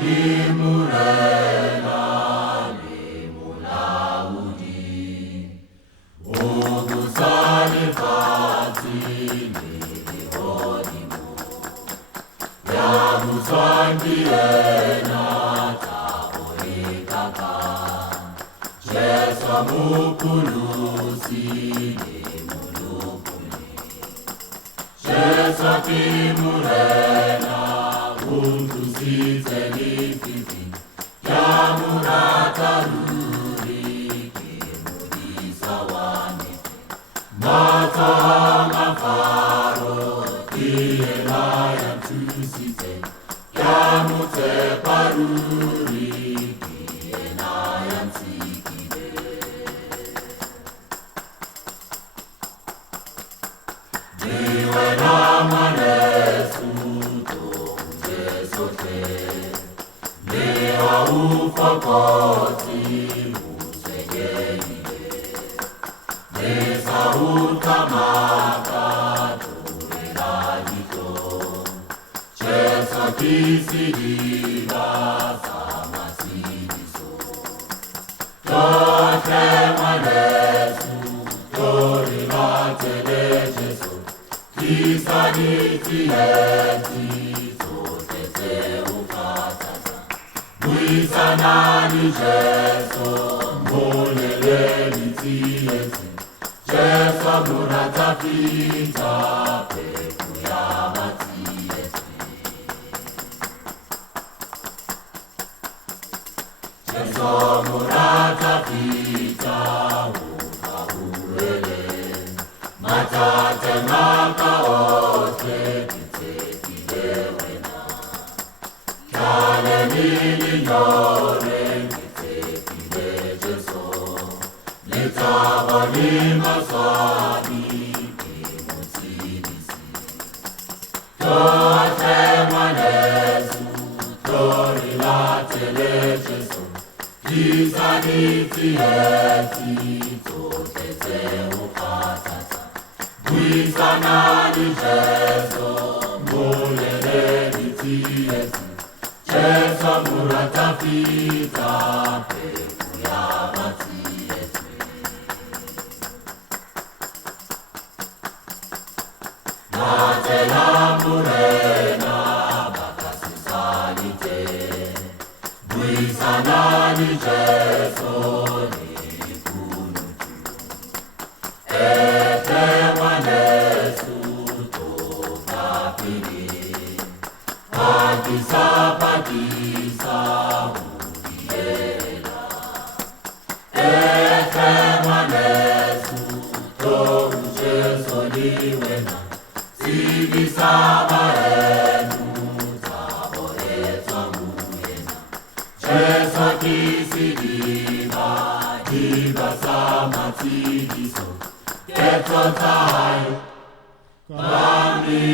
dimurena limulaudi Ogusani fati nilihodimo Yaguswangiena taborikaka Jesu mukulusi limulukuni Jesu dimurena Undusitelififi Yamurataruri Kimudisawani Matanga faro Kielaya tusite Yamute paruri Kielaya nsikide Diwe namanesu Lea ufakoti usegeile Lesa utamaka tuelalito Cheso kisiliva samasidiso Tote manesu Torilate lejeso Kisaniti eti Buisanani Jesu, moleleni tiesi, Jesu muratapita, pekuyama tiesi. Jesu muratapita, ukahuele, matate makaote, kitekilewena. Kale nilinyore ngitekile Jesu Litabani maswani kimutilisi Toate manesu Torilatele Jesu Kisaniti eti Totete ukatata Buisanani Jesu Moleleni tieti Jesu muratapita pekuyama tiesi Natela murena bakasisanite Buisanani Jesu nilikunutu Ete manesu tokapili Patisa udiela Efe manesu Tohu Jesu liwena Sigisaba enu Taboretwa muyena Jesu kisiliva Diba samatidiso Ketwa tayo Kami